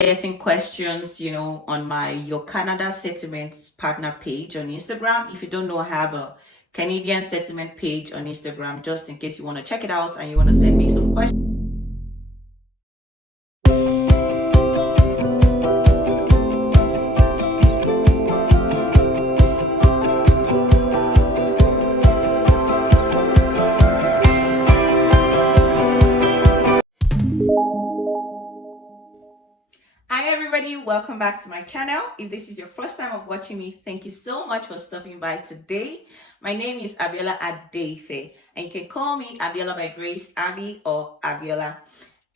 getting questions, on my Your Canada Settlements partner page on Instagram. If you don't know, I have a Canadian settlement page on Instagram, just in case you want to check it out and you want to send me some questions. Hi everybody, welcome back to my channel. If this is your first time of watching me, thank you so much for stopping by today. My name is Abiola Adeife, and you can call me Abiola by Grace, Abby, or Abiola.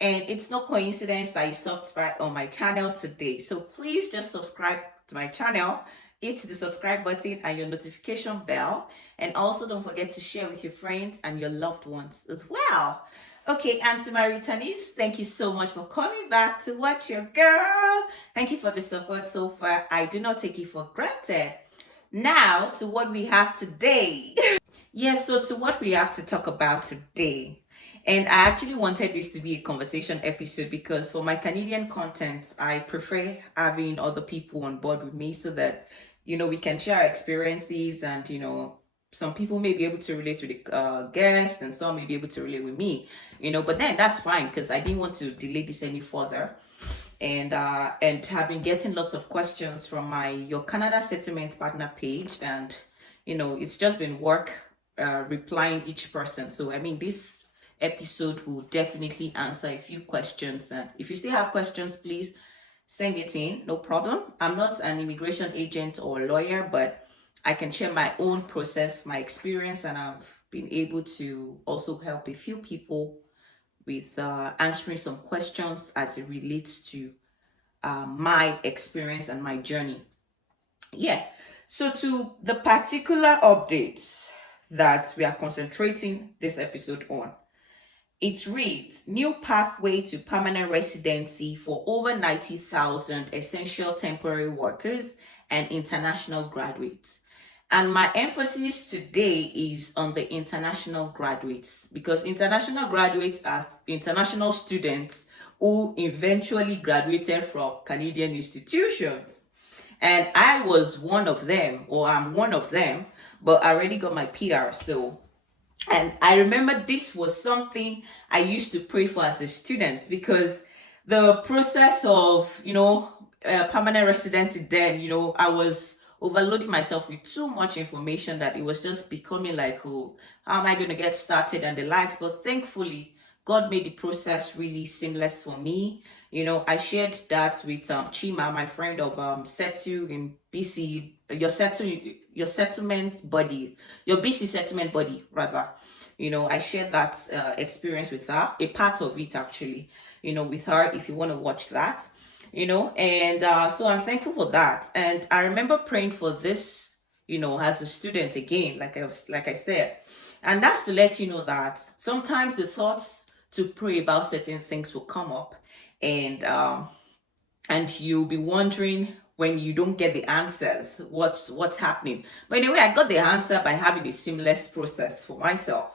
And it's no coincidence that you stopped by on my channel today. So please just subscribe to my channel, hit the subscribe button and your notification bell, and also don't forget to share with your friends and your loved ones as well. Okay, and to my returnees, thank you so much for coming back to watch your girl. Thank you for the support so far. I do not take it for granted. Now to what we have today. Yes, so to what we have to talk about today. And I actually wanted this to be a conversation episode because for my Canadian content, I prefer having other people on board with me so that, we can share our experiences and, some people may be able to relate to the guest and some may be able to relate with me, but then that's fine because I didn't want to delay this any further. And have been getting lots of questions from my Your Canada Settlement partner page, and it's just been work replying each person. So I mean, this episode will definitely answer a few questions, and if you still have questions, please send it in, no problem. I'm not an immigration agent or lawyer, but I can share my own process, my experience, and I've been able to also help a few people with answering some questions as it relates to my experience and my journey. Yeah. So to the particular updates that we are concentrating this episode on, it reads, new pathway to permanent residency for over 90,000 essential temporary workers and international graduates. And my emphasis today is on the international graduates, because international graduates are international students who eventually graduated from Canadian institutions. And I was one of them, or I'm one of them, but I already got my PR. And I remember this was something I used to pray for as a student, because the process of, permanent residency then, I was overloading myself with too much information that it was just becoming like, oh, how am I going to get started and the likes. But thankfully, God made the process really seamless for me. I shared that with Chima, my friend of Settle in BC, your settlement body, your BC settlement body rather. I shared that experience with her, a part of it actually, with her, if you want to watch that. And so I'm thankful for that. And I remember praying for this, as a student again, like I said. And that's to let you know that sometimes the thoughts to pray about certain things will come up, and you'll be wondering when you don't get the answers, what's happening. But anyway, I got the answer by having a seamless process for myself.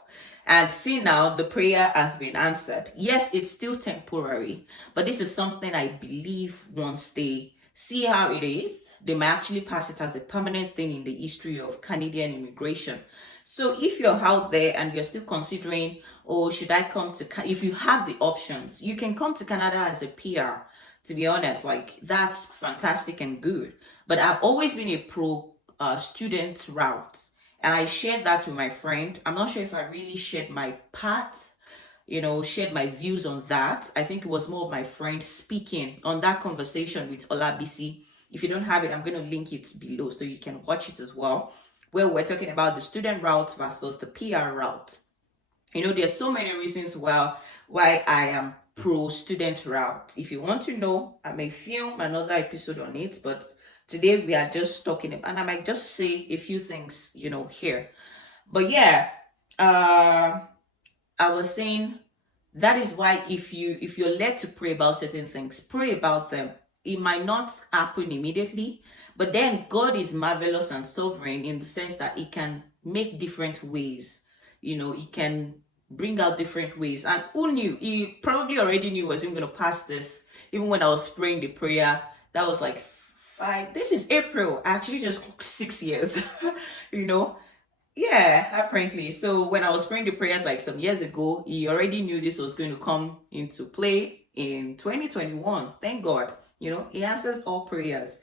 And see, now the prayer has been answered. Yes, it's still temporary, but this is something I believe once they see how it is, they may actually pass it as a permanent thing in the history of Canadian immigration. So if you're out there and you're still considering, oh, should I come to, if you have the options, you can come to Canada as a PR. To be honest, like, that's fantastic and good. But I've always been a pro student route. And I shared that with my friend. I'm not sure if I really shared my part, shared my views on that. I think it was more of my friend speaking on that conversation with Olabisi. If you don't have it, I'm going to link it below so you can watch it as well, where we're talking about the student route versus the PR route. There's so many reasons why I am pro student route. If you want to know, I may film another episode on it, but today we are just talking about, and I might just say a few things, here. But yeah, I was saying that is why if you're led to pray about certain things, pray about them. It might not happen immediately, but then God is marvelous and sovereign in the sense that He can make different ways. He can bring out different ways. And who knew? He probably already knew he wasn't going to pass this. He even when I was praying the prayer, that was like this is April, actually just 6 years, you know. Yeah, apparently. So when I was praying the prayers like some years ago, he already knew this was going to come into play in 2021. Thank God. You know, he answers all prayers.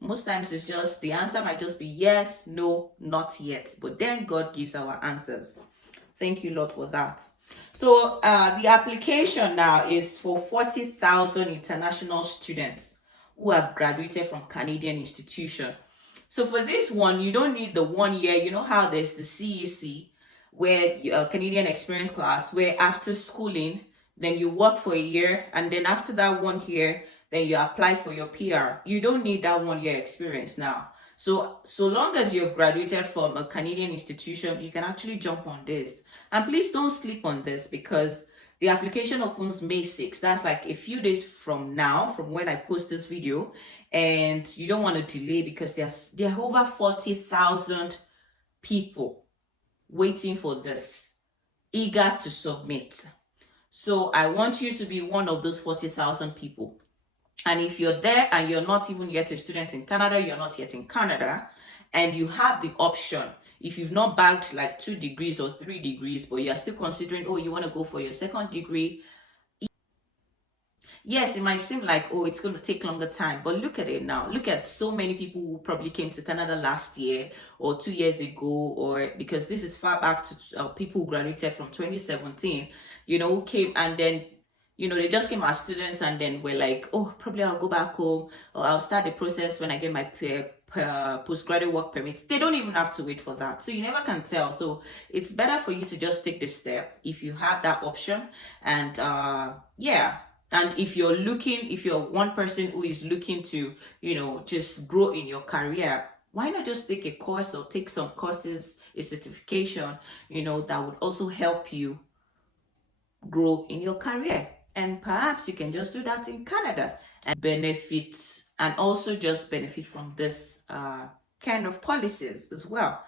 Most times it's just the answer might just be yes, no, not yet. But then God gives our answers. Thank you, Lord, for that. So the application now is for 40,000 international students who have graduated from Canadian institution. So for this one, you don't need the 1 year. You know how there's the CEC, where Canadian Experience class, where after schooling, then you work for a year, and then after that 1 year, then you apply for your PR. You don't need that 1 year experience now. So long as you've graduated from a Canadian institution, you can actually jump on this. And please don't sleep on this, because the application opens May 6th. That's like a few days from now, from when I post this video. And you don't want to delay, because there are over 40,000 people waiting for this, eager to submit. So I want you to be one of those 40,000 people. And if you're there and you're not even yet a student in Canada, you're not yet in Canada, and you have the option, if you've not bagged like 2 degrees or 3 degrees, but you're still considering, oh, you want to go for your second degree, yes, it might seem like, oh, it's going to take longer time, but look at it now. Look at so many people who probably came to Canada last year or 2 years ago, or because this is far back to people who graduated from 2017, you know, who came and then, you know, they just came as students and then were like, oh, probably I'll go back home, or I'll start the process when I get my postgraduate work permit. They don't even have to wait for that. So you never can tell. So it's better for you to just take the step if you have that option. And yeah. And if you're one person who is looking to, you know, just grow in your career, why not just take a course or take some courses, a certification, you know, that would also help you grow in your career. And perhaps you can just do that in Canada and benefit, and also just benefit from this kind of policies as well.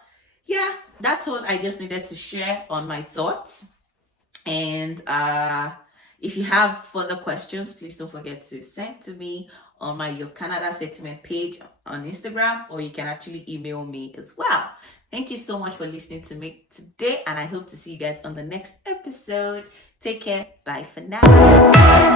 Yeah, that's all I just needed to share on my thoughts. And if you have further questions, please don't forget to send to me on my Your Canada Settlement page on Instagram, or you can actually email me as well. Thank you so much for listening to me today, and I hope to see you guys on the next episode. Take care. Bye for now.